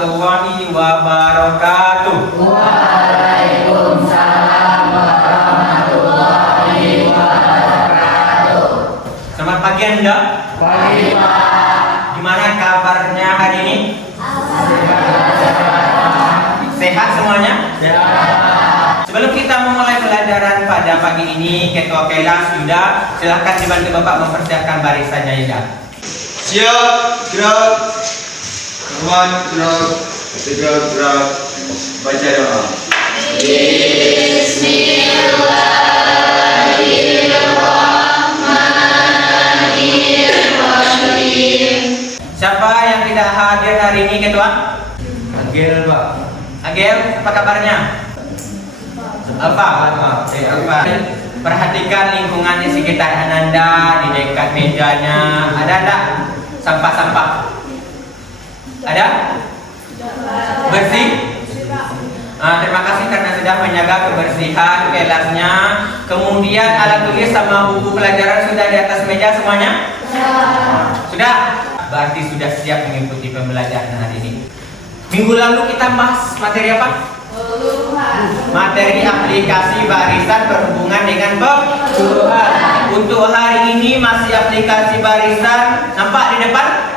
warahmatullahi wabarakatuh. Waalaikumsalam warahmatullahi wabarakatuh. Selamat pagi Anda. Pagi Pak. Gimana kabarnya hari ini? Sehat semuanya? Sebelum kita memulai pelajaran pada pagi ini, ketua kelas Yuda, silahkan dibantu Bapak mempersiapkan barisannya Yuda. Siap, gerak, kawan, gerak, tegak, gerak, baca doa. Bismillahirrahmanirrahim. Siapa yang tidak hadir hari ini ketua? Agil, Pak. Agil, apa kabarnya? Alfa. Perhatikan lingkungan di sekitar Ananda, di dekat mejanya. Ada tak sampah-sampah? Ada? Bersih? Terima kasih karena sudah menjaga kebersihan kelasnya. Kemudian alat tulis sama buku pelajaran sudah di atas meja semuanya? Sudah? Berarti sudah siap mengikuti pembelajaran hari ini. Minggu lalu kita bahas materi apa? Materi aplikasi barisan berhubungan dengan pembukuan. Untuk hari ini masih aplikasi barisan. Nampak di depan?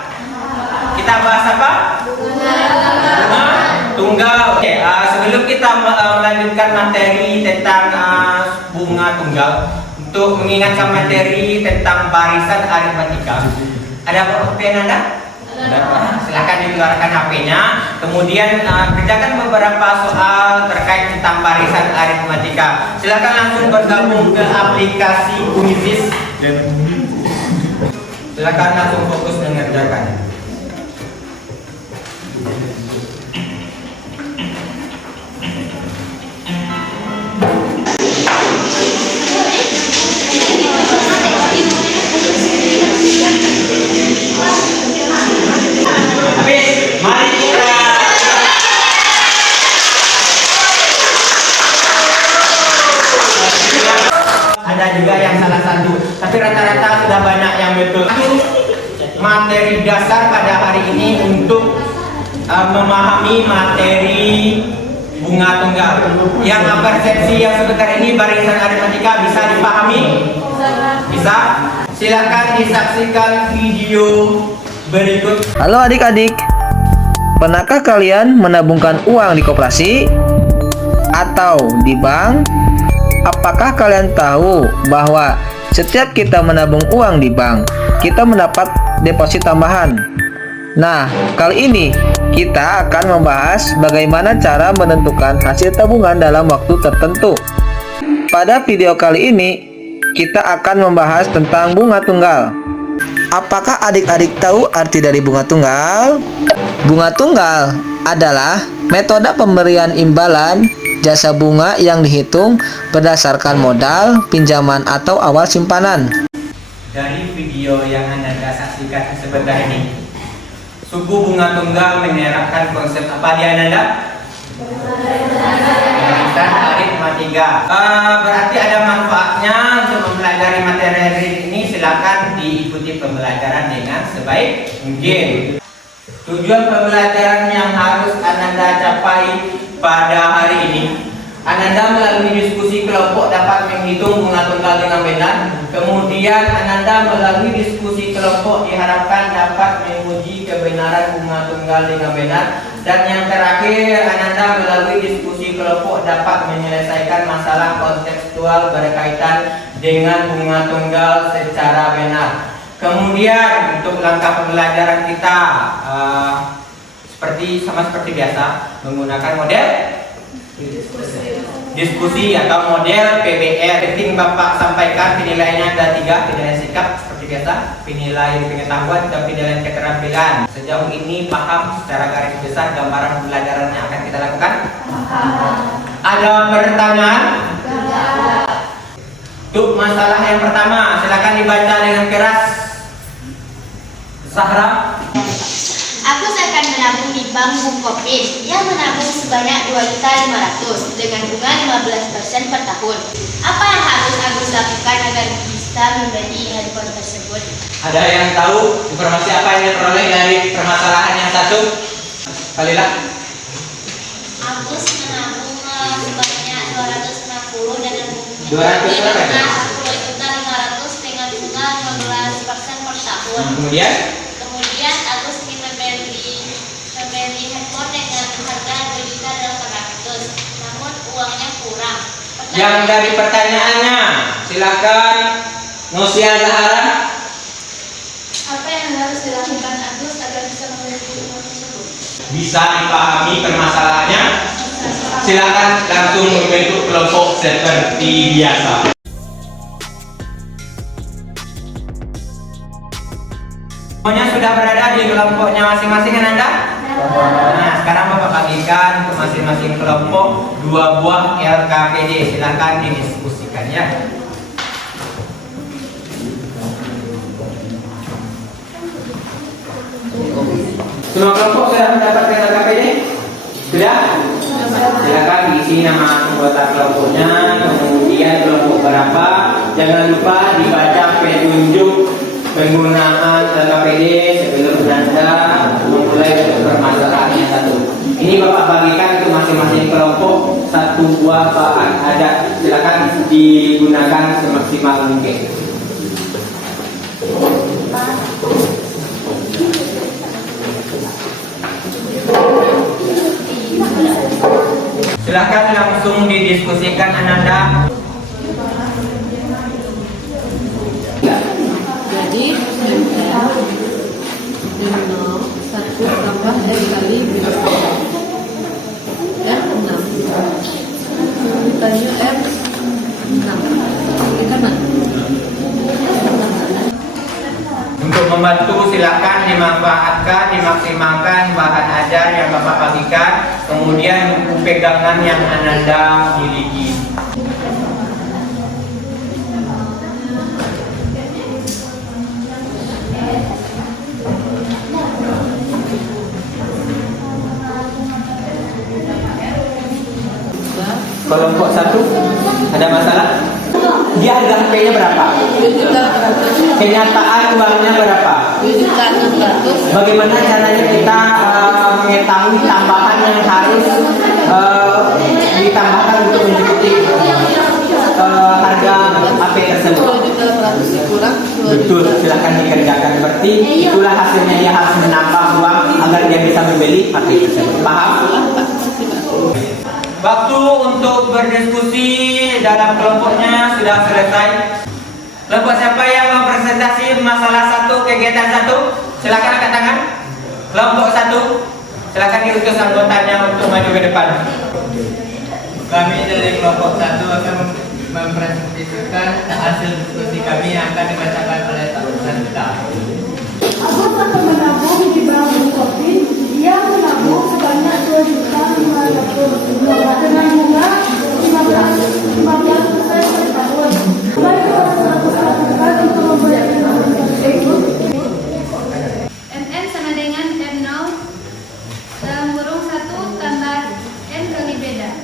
Kita bahas apa? Bunga tunggal. Oke, sebelum kita melanjutkan materi tentang bunga tunggal, untuk mengingatkan materi tentang barisan aritmatika, ada HP Anda? Silakan dikeluarkan HP-nya. Kemudian kerjakan beberapa soal terkait tentang barisan aritmatika. Silakan langsung bergabung ke aplikasi Quizizz. Silakan langsung fokus mengerjakan. Mari kita ada juga yang salah satu, tapi rata-rata sudah banyak yang betul. Materi dasar pada hari ini untuk memahami materi bunga tunggal. Yang persepsi yang sebentar ini barisan aritmatika bisa dipahami? Bisa? Silakan disaksikan video berikut. Halo adik-adik, pernahkah kalian menabungkan uang di koperasi atau di bank? Apakah kalian tahu bahwa setiap kita menabung uang di bank, kita mendapat deposit tambahan? Nah, kali ini kita akan membahas bagaimana cara menentukan hasil tabungan dalam waktu tertentu. Pada video kali ini, kita akan membahas tentang bunga tunggal. Apakah adik-adik tahu arti dari bunga tunggal? Bunga tunggal adalah metode pemberian imbalan jasa bunga yang dihitung berdasarkan modal, pinjaman, atau awal simpanan. Dari video yang Anda saksikan sebentar ini, suku bunga tunggal menyerahkan konsep apa di Anda? Barisan aritmatika. Berarti ada manfaatnya untuk mempelajari materi ini. Silakan diikuti pembelajaran dengan sebaik mungkin. Tujuan pembelajaran yang harus Anda capai pada hari ini, Anda melalui diskusi kelompok dapat menghitung bunga tunggal dengan benar. Kemudian Anda melalui diskusi kelompok diharapkan dapat menguji kebenaran bunga tunggal dengan benar. Dan yang terakhir, Anda melalui diskusi kelompok dapat menyelesaikan masalah kontekstual berkaitan dengan bunga tunggal secara benar. Kemudian untuk langkah pembelajaran kita sama seperti biasa menggunakan model diskusi atau model PBR. Penting Bapak sampaikan penilaiannya ada 3: penilaian sikap seperti biasa, penilaian pengetahuan, dan penilaian keterampilan. Sejauh ini paham secara garis besar gambaran pembelajaran yang akan kita lakukan? Ada pertanyaan? Untuk masalah yang pertama, silakan dibaca dengan keras. Zahra. Agus akan menabung di bank Bukopin yang menabung sebanyak 2.500.000 dengan bunga 15% per tahun. Apa yang harus Agus lakukan agar bisa membeli handphone tersebut? Ada yang tahu informasi apa yang diperoleh dari permasalahan yang satu? Kalilah. Agus menabung sebanyak 260 dan nabungnya 200 berapa? 10.500 dengan bunga 15% per tahun. Kemudian Agus ingin membeli handphone dengan harga 2.800.000, namun uangnya kurang. yang dari pertanyaannya, silakan Nosia Zahara. Apa yang harus dilakukan Agus agar bisa memiliki uang tersebut? Bisa dipahami permasalahannya? Silakan langsung membentuk kelompok seperti biasa. Semuanya sudah berada di kelompoknya masing-masing kan Anda? Nah, sekarang Bapak bagikan untuk masing-masing kelompok 2 buah LKPD. Silakan didiskusikan ya. Semua kelompok sudah mendapatkan LKPD? Sudah? Silakan diisi nama anggota kelompoknya, kemudian kelompok berapa. Jangan lupa dibaca petunjuk penggunaan LKPD sebelum Anda memulai permasalahannya satu. Ini Bapak bagikan untuk masing-masing kelompok 1 buah bahan adat. Silakan digunakan semaksimal mungkin. Silakan langsung didiskusikan Ananda. Jadi M 1 tambah M kali B M 6 ditanya M 6 kita mana? Untuk membantu silakan dimanfaatkan, dimaksimalkan bahan ajar yang Bapak bagikan, kemudian buku pegangan yang Ananda miliki. Kelompok 1 ada masalah? Dia harga HP-nya berapa? 2.800.000. Kenyataan uangnya berapa? 2.600.000. Bagaimana caranya kita mengetahui tambahan yang harus ditambahkan untuk mencukupi harga HP tersebut? 2.800.000 dikurang 2.000. Betul, silakan dikerjakan. Berarti itulah hasilnya, dia harus menambah uang agar dia bisa membeli HP tersebut. Paham? Waktu untuk berdiskusi dalam kelompoknya sudah selesai. Kelompok siapa yang mau presentasi masalah 1, kegiatan 1? Silakan angkat tangan. Kelompok 1, silakan diutus anggotanya untuk maju ke depan. Kami dari kelompok 1 akan mempresentasikan hasil diskusi kami yang akan dibacakan oleh Pak Ustaz. Agus akan menabung di bank bukopin. Dia menabung sebanyak 2.500.000 dengan bunga 15% per tahun. Baik, harus lakukan untuk membayar tersebut. MN sama dengan M0 dalam kurung 1 tambah N kali beda.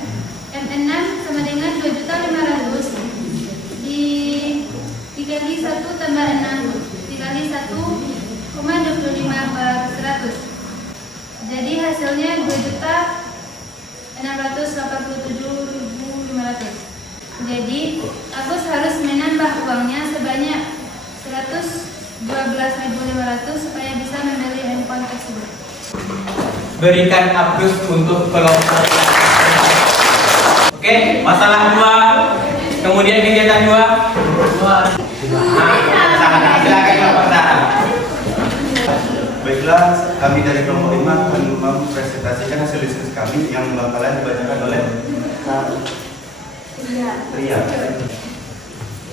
M6 sama dengan 2.500.000 dikali 1 tambah 6 dikali 1,25 per 100. Jadi hasilnya 2.687.500. Jadi Agus harus menambah uangnya sebanyak 112.500 supaya bisa membeli handphone tersebut. Berikan Agus untuk kelompok. Oke, masalah 2. Kemudian kegiatan 2. Nah, silakan kelompok Sarah. Baiklah, kami dari kelompok 5 akan mempresentasikan hasil diskusi kami yang bakalan dibacakan oleh Ria.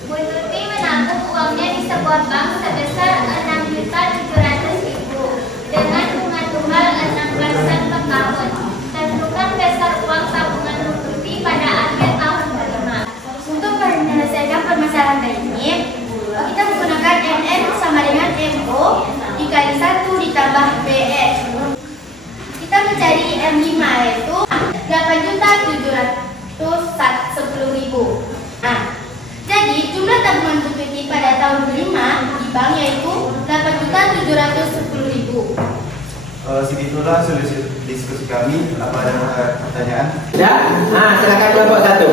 Bu Tuti menabung uangnya di sebuah bank sebesar 6.700.000 dengan bunga tunggal 6% per tahun. Tentukan besar uang tabungan Bu Tuti pada akhir tahun kelima. Untuk menyelesaikan permasalahan ini, kita menggunakan MN sama dengan MO dikali 1 ditambah BS. Kita mencari M5 yaitu 8.710.000. Nah, jadi jumlah tabungan Bu Tuti pada tahun kelima di bank yaitu 8.710.000. Segitu itulah hasil diskusi kami. Apa ada pertanyaan? Ya, nah silakan kelompok 1.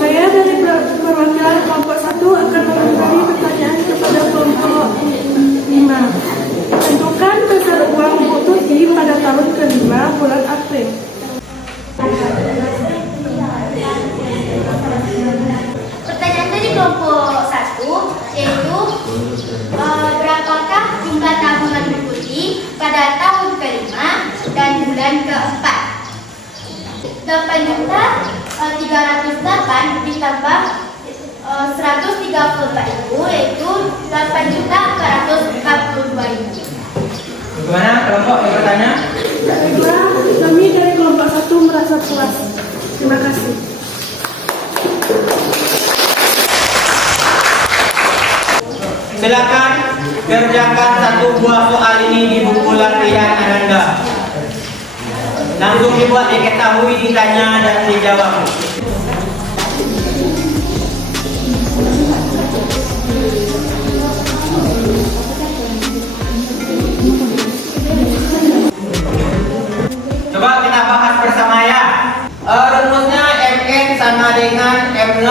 Saya dari perwakilan kelompok 1 akan memberi pertanyaan kepada kelompok 5. Tentukan besar uang Bututi pada tahun ke-5 bulan April. Pertanyaan dari kelompok 1 yaitu berapakah jumlah tabungan Bukuti pada tahun ke-5 dan bulan ke-4? 8.308 ditambah 134.000 yaitu 8.442.000. Bagaimana kelompok yang bertanya? Baiklah, kami dari kelompok 1 merasa puas. Terima kasih. Silakan kerjakan satu buah soal ini di buku latihan Ananda. Langsung dibuat, diketahui, ditanya dan dijawab. Coba kita bahas bersama ya. Rumusnya MN sama dengan M0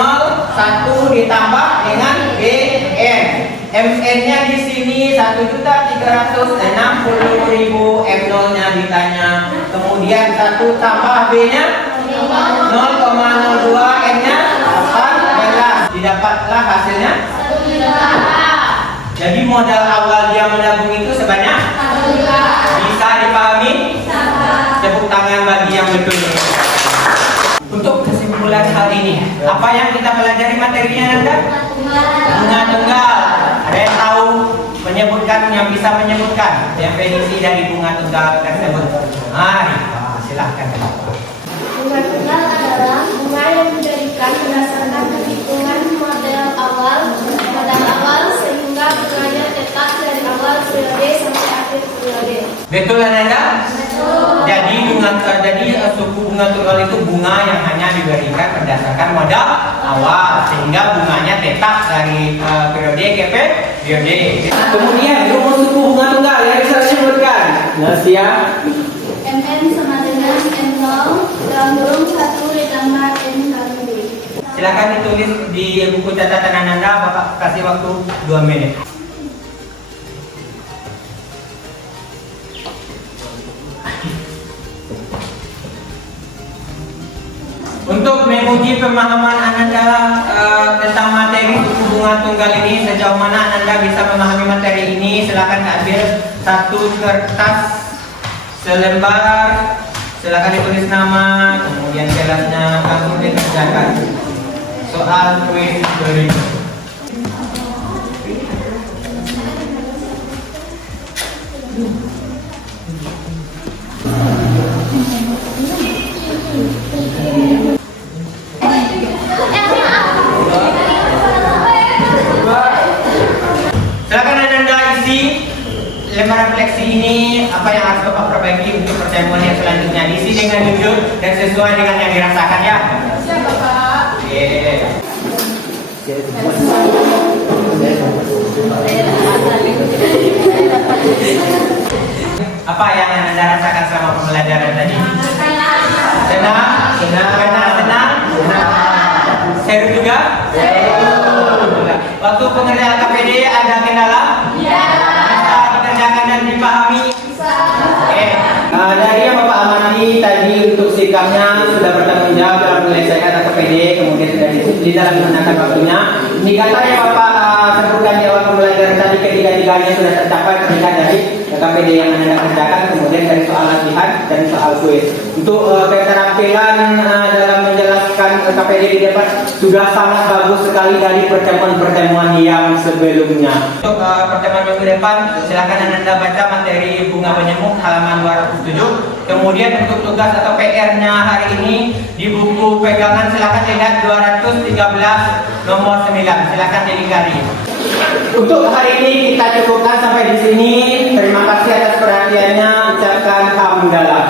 1 ditambah dengan BN. MN-nya di sini 1.360.000, M0-nya ditanya. Kemudian 1 tambah B-nya 0,02, N-nya 18. Didapatlah hasilnya. Jadi modal awal dia menabung itu sebanyak? Bisa dipahami? Tepuk tangan bagi yang betul. Untuk kesimpulan hal ini, apa yang kita pelajari materinya Nanda? Bunga tunggal. Ada yang tahu menyebutkan, yang bisa menyebutkan definisi dari bunga tunggal tersebut? Mari, silahkan. Bunga tunggal adalah bunga yang diberikan berdasarkan perhitungan modal awal sehingga bunganya tetap dari awal periode sampai akhir periode. Betul Nanda? Jadi suku bunga tunggal itu bunga yang hanya diberikan berdasarkan modal awal sehingga bunganya tetap dari periode ke periode. Kemudian rumus suku bunga tunggal yang bisa disebutkan. Nasia. MN sama dengan M0 dalam kurung 1 ditambah N kali B. Silakan ditulis di buku catatan Anda. Bapak kasih waktu 2 menit. Untuk menguji pemahaman Anda tentang materi suku bunga tunggal ini, sejauh mana Anda bisa memahami materi ini, silakan ambil satu kertas selembar, silakan ditulis nama, kemudian kelasnya, langsung dikerjakan. Soal kuis berikut. Silakan Anda isi lembaran refleksi ini, apa yang harus Bapak perbaiki untuk pertemuan yang selanjutnya. Diisi dengan jujur dan sesuai dengan yang dirasakan ya. Siap, Bapak. Oke. Apa yang Anda rasakan selama pembelajaran tadi? Senang? Senang? Seru juga? Waktu pengerjaan KPD ada kendala? Iya. Bisa dikerjakan dan dipahami? Bisa. Oke. Dari yang Bapak amati tadi untuk sikapnya sudah bertanggung jawab dalam menyelesaikan KPD, kemudian sudah disiplin dalam menggunakan waktunya. Indikator yang Bapak sebutkan di awal pembelajaran tadi, ketiga-tiganya sudah tercapai terlihat dari KPD yang Anda kerjakan, kemudian dari soal latihan dan soal kuis. Untuk keterampilan dalam menjelaskan KPD di depan sudah sangat bagus sekali dari pertemuan-pertemuan yang sebelumnya. Untuk pertemuan minggu depan, silakan Anda baca materi bunga penyembuh halaman 207. Kemudian untuk tugas atau PR-nya hari ini di buku pegangan silakan lihat 213 nomor 9. Silakan dilingkari. Untuk hari ini kita cukupkan sampai di sini. Terima kasih atas perhatiannya. Ucapkan hamdalah.